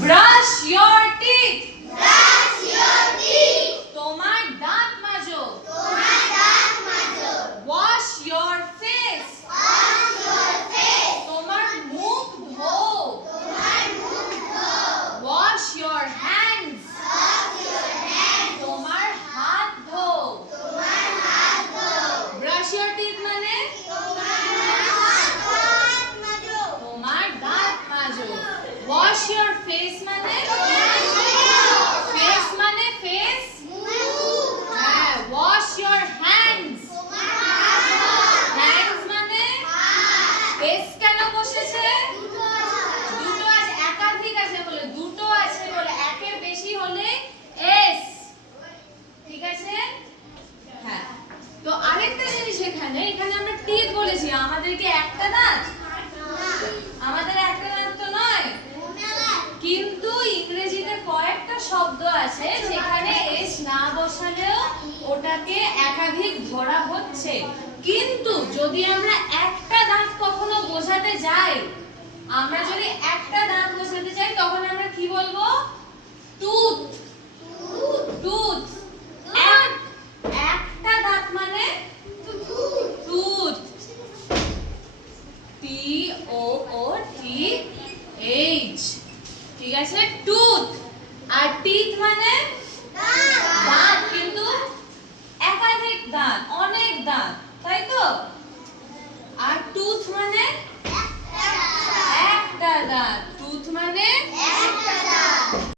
Brush your teeth. Brush your teeth. তোমার দাঁত মাজো। তোমার দাঁত মাজো। Wash your face. Wash your face. তোমার মুখ ধোও। তোমার মুখ ধোও। Wash your hands. Wash your hands. তোমার হাত ধোও। তোমার হাত ধোও। Brush your teeth মানে তোমার দাঁত মাজো। তোমার দাঁত মাজো। Wash your face মানে face মানে face। হ্যাঁ, wash your hands. Hands মানে face কেন বসেছে? দুটো আছে, একাধিক আছে বলে, দুটো আছে বলে, একের বেশি হলে এস। ঠিক আছে? হ্যাঁ। তো আরেকটা জিনিস এখানে আমরা টিথ বলেছি, আমাদের কি একটা দাঁত? আমাদের একটা দাঁত তো নয়। কিন্তু ইংরেজিতে কয়েকটা শব্দ আছে যেখানে এস না বসালেও ওটাকে একাধিক ধরা হচ্ছে। কিন্তু যদি আমরা একটা দাঁত কখনো বোঝাতে যাই, আমরা যদি একটা